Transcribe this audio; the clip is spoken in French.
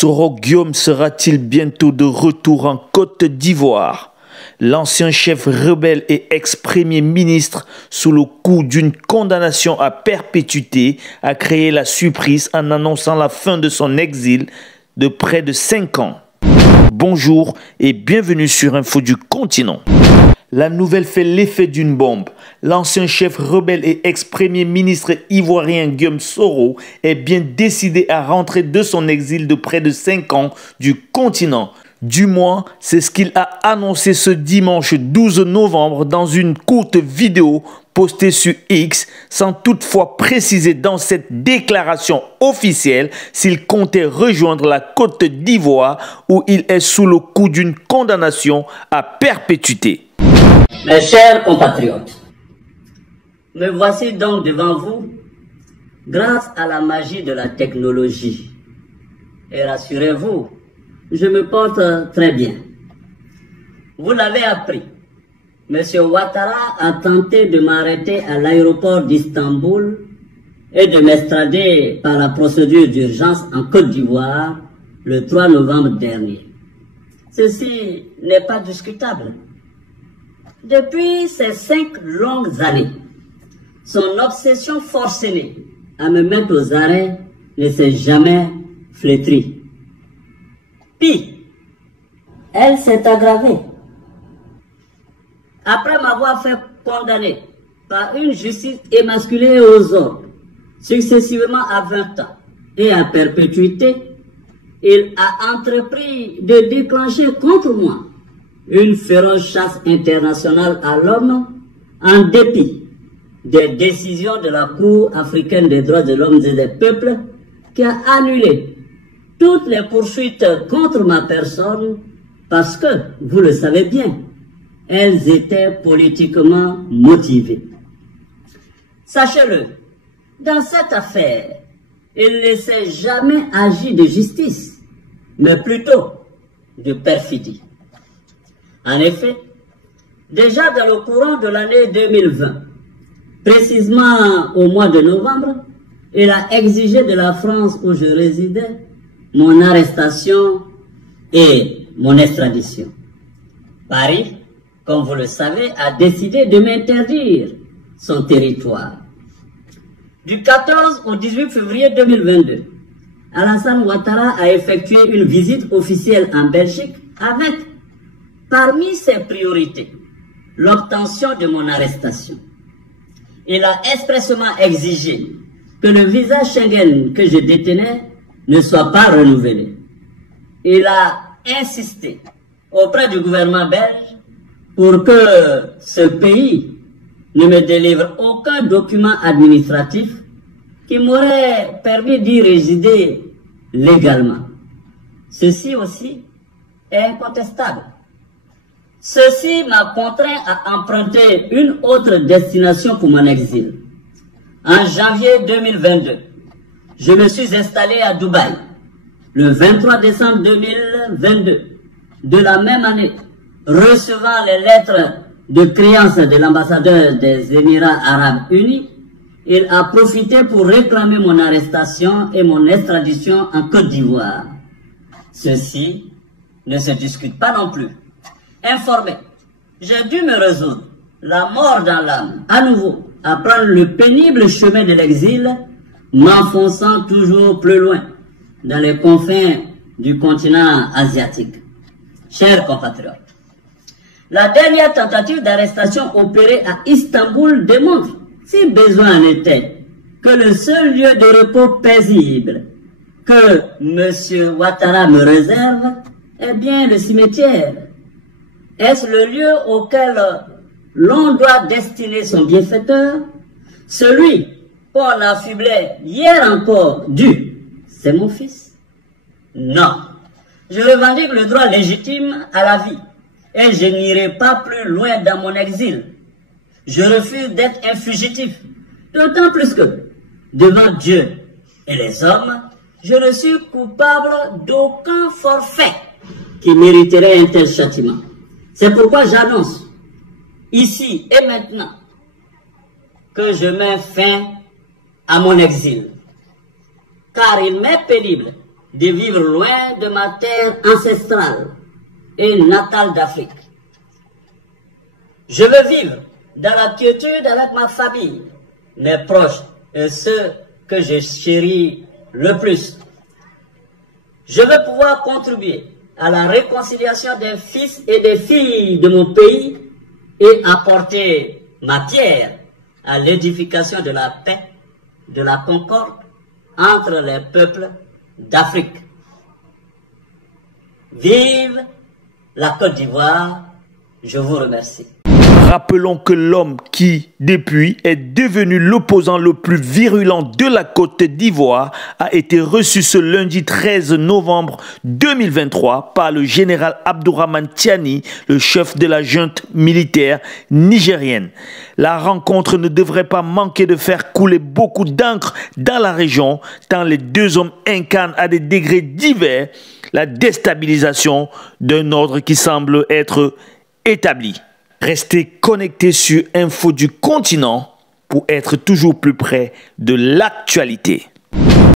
Soro Guillaume sera-t-il bientôt de retour en Côte d'Ivoire? L'ancien chef rebelle et ex-premier ministre, sous le coup d'une condamnation à perpétuité, a créé la surprise en annonçant la fin de son exil de près de 5 ans. Bonjour et bienvenue sur Info du Continent. La nouvelle fait l'effet d'une bombe. L'ancien chef rebelle et ex-premier ministre ivoirien Guillaume Soro est bien décidé à rentrer de son exil de près de 5 ans du continent. Du moins, c'est ce qu'il a annoncé ce dimanche 12 novembre dans une courte vidéo postée sur X, sans toutefois préciser dans cette déclaration officielle s'il comptait rejoindre la Côte d'Ivoire où il est sous le coup d'une condamnation à perpétuité. Mes chers compatriotes, me voici donc devant vous grâce à la magie de la technologie. Et rassurez-vous, je me porte très bien. Vous l'avez appris, M. Ouattara a tenté de m'arrêter à l'aéroport d'Istanbul et de m'extrader par la procédure d'urgence en Côte d'Ivoire le 3 novembre dernier. Ceci n'est pas discutable. Depuis ces 5 longues années, son obsession forcenée à me mettre aux arrêts ne s'est jamais flétrie. Pis, elle s'est aggravée. Après m'avoir fait condamner par une justice émasculée aux ordres, successivement à 20 ans et à perpétuité, il a entrepris de déclencher contre moi une féroce chasse internationale à l'homme en dépit des décisions de la Cour africaine des droits de l'homme et des peuples qui a annulé toutes les poursuites contre ma personne parce que, vous le savez bien, elles étaient politiquement motivées. Sachez-le, dans cette affaire, il ne s'est jamais agi de justice, mais plutôt de perfidie. En effet, déjà dans le courant de l'année 2020, précisément au mois de novembre, il a exigé de la France où je résidais mon arrestation et mon extradition. Paris, comme vous le savez, a décidé de m'interdire son territoire. Du 14 au 18 février 2022, Alassane Ouattara a effectué une visite officielle en Belgique avec, parmi ses priorités, l'obtention de mon arrestation. Il a expressément exigé que le visa Schengen que je détenais ne soit pas renouvelé. Il a insisté auprès du gouvernement belge pour que ce pays ne me délivre aucun document administratif qui m'aurait permis d'y résider légalement. Ceci aussi est incontestable. Ceci m'a contraint à emprunter une autre destination pour mon exil. En janvier 2022, je me suis installé à Dubaï. Le 23 décembre 2022, de la même année, recevant les lettres de créance de l'ambassadeur des Émirats Arabes Unis, il a profité pour réclamer mon arrestation et mon extradition en Côte d'Ivoire. Ceci ne se discute pas non plus. Informé, j'ai dû me résoudre, la mort dans l'âme, à nouveau, à prendre le pénible chemin de l'exil, m'enfonçant toujours plus loin dans les confins du continent asiatique. Chers compatriotes, la dernière tentative d'arrestation opérée à Istanbul démontre, si besoin en était, que le seul lieu de repos paisible que M. Ouattara me réserve est bien le cimetière. Est-ce le lieu auquel l'on doit destiner son bienfaiteur? Celui qu'on affublait hier encore c'est mon fils? Non. Je revendique le droit légitime à la vie et je n'irai pas plus loin dans mon exil. Je refuse d'être un fugitif, d'autant plus que, devant Dieu et les hommes, je ne suis coupable d'aucun forfait qui mériterait un tel châtiment. C'est pourquoi j'annonce, ici et maintenant, que je mets fin à mon exil. Car il m'est pénible de vivre loin de ma terre ancestrale et natale d'Afrique. Je veux vivre dans la quiétude avec ma famille, mes proches et ceux que je chéris le plus. Je veux pouvoir contribuer à la réconciliation des fils et des filles de mon pays et apporter ma pierre à l'édification de la paix, de la concorde entre les peuples d'Afrique. Vive la Côte d'Ivoire, je vous remercie. Rappelons que l'homme qui, depuis, est devenu l'opposant le plus virulent de la Côte d'Ivoire a été reçu ce lundi 13 novembre 2023 par le général Abdourahmane Tiani, le chef de la junte militaire nigérienne. La rencontre ne devrait pas manquer de faire couler beaucoup d'encre dans la région, tant les deux hommes incarnent à des degrés divers la déstabilisation d'un ordre qui semble être établi. Restez connectés sur Info du Continent pour être toujours plus près de l'actualité.